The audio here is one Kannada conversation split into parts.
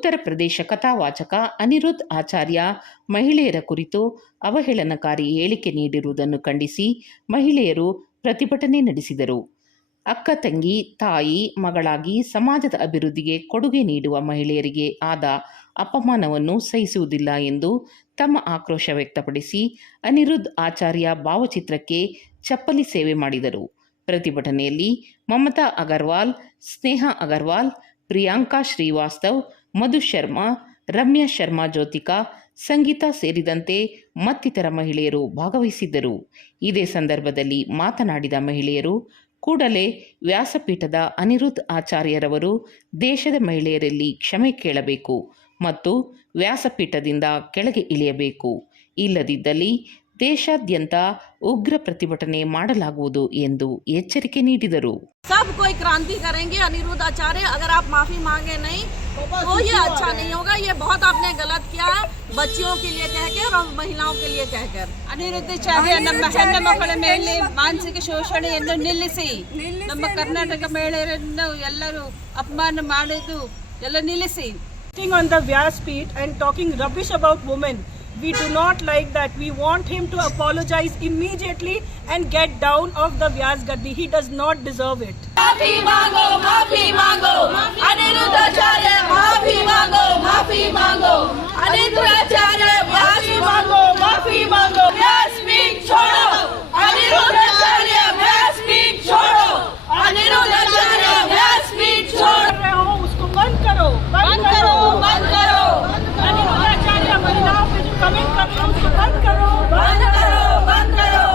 ಉತ್ತರ ಪ್ರದೇಶ ಕಥಾವಾಚಕ ಅನಿರುದ್ಧ್ ಆಚಾರ್ಯ ಮಹಿಳೆಯರ ಕುರಿತು ಅವಹೇಳನಕಾರಿ ಹೇಳಿಕೆ ನೀಡಿರುವುದನ್ನು ಖಂಡಿಸಿ ಮಹಿಳೆಯರು ಪ್ರತಿಭಟನೆ ನಡೆಸಿದರು. ಅಕ್ಕ ತಂಗಿ, ತಾಯಿ, ಮಗಳಾಗಿ ಸಮಾಜದ ಅಭಿವೃದ್ಧಿಗೆ ಕೊಡುಗೆ ನೀಡುವ ಮಹಿಳೆಯರಿಗೆ ಆದ ಅಪಮಾನವನ್ನು ಸಹಿಸುವುದಿಲ್ಲ ಎಂದು ತಮ್ಮ ಆಕ್ರೋಶ ವ್ಯಕ್ತಪಡಿಸಿ ಅನಿರುದ್ಧ್ ಆಚಾರ್ಯ ಭಾವಚಿತ್ರಕ್ಕೆ ಚಪ್ಪಲಿ ಸೇವೆ ಮಾಡಿದರು. ಪ್ರತಿಭಟನೆಯಲ್ಲಿ ಮಮತಾ ಅಗರ್ವಾಲ್, ಸ್ನೇಹಾ ಅಗರ್ವಾಲ್, ಪ್ರಿಯಾಂಕಾ ಶ್ರೀವಾಸ್ತವ್, ಮಧು ಶರ್ಮಾ, ರಮ್ಯಾ ಶರ್ಮಾ ಜ್ಯೋತಿಕಾ, ಸಂಗೀತಾ ಸೇರಿದಂತೆ ಮತ್ತಿತರ ಮಹಿಳೆಯರು ಭಾಗವಹಿಸಿದ್ದರು. ಇದೇ ಸಂದರ್ಭದಲ್ಲಿ ಮಾತನಾಡಿದ ಮಹಿಳೆಯರು, ಕೂಡಲೇ ವ್ಯಾಸಪೀಠದ ಅನಿರುದ್ಧ್ ಆಚಾರ್ಯರವರು ದೇಶದ ಮಹಿಳೆಯರಲ್ಲಿ ಕ್ಷಮೆ ಕೇಳಬೇಕು ಮತ್ತು ವ್ಯಾಸಪೀಠದಿಂದ ಕೆಳಗೆ ಇಳಿಯಬೇಕು. ಇಲ್ಲದಿದ್ದಲ್ಲಿ ದೇಶಾದ್ಯಂತ ಉಗ್ರ ಪ್ರತಿಭಟನೆ ಮಾಡಲಾಗುವುದು ಎಂದು ಎಚ್ಚರಿಕೆ ನೀಡಿದರು. सब कोई क्रांति करेंगे अनिरुद्ध आचार्य, अगर आप माफी मांगे नहीं तो ये अच्छा नहीं होगा। ये बहुत आपने गलत किया है, बच्चियों के लिए कहकर और महिलाओं के लिए कहकर। ಅನಿರುದ್ಧ ಆಚಾರ್ಯ ನಮ್ಮ ಹೆಣ್ಣು ಮಕ್ಕಳ ಮೇಲೆ ಮಾನಸಿಕ ಶೋಷಣೆಯನ್ನು ನಿಲ್ಲಿಸಿ, ನಮ್ಮ ಕರ್ನಾಟಕ ಮಹಿಳೆಯರನ್ನು ಎಲ್ಲರೂ ಅಪಮಾನ ಮಾಡುವುದು ಎಲ್ಲ ನಿಲ್ಲಿಸಿ. Sitting on the Vyaspeeth and talking rubbish about women, we do not like that. We want him to apologize immediately and get down off the Vyas Gaddi. He does not deserve it. माफी मांगो, माफी मांगो, अनिरुद्ध आचार्य माफी मांगो, माफी मांगो, अनिरुद्ध आचार्य माफी मांगो, माफी मांगो। व्यासपीठ छोड़ो, अनिरुद्ध आचार्य व्यासपीठ छोड़ो, अनिरुद्ध आचार्य व्यासपीठ छोड़ो। उसको बंद करो, बंद करो, बंद करो। अनिरुद्ध आचार्य महिलाओं पे जो कमेंट कर रहे हैं उसको बंद करो, बंद करो, बंद करो।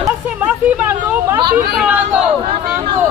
अलग से माफी मांगो, माफी मांगो। माफी मांगो।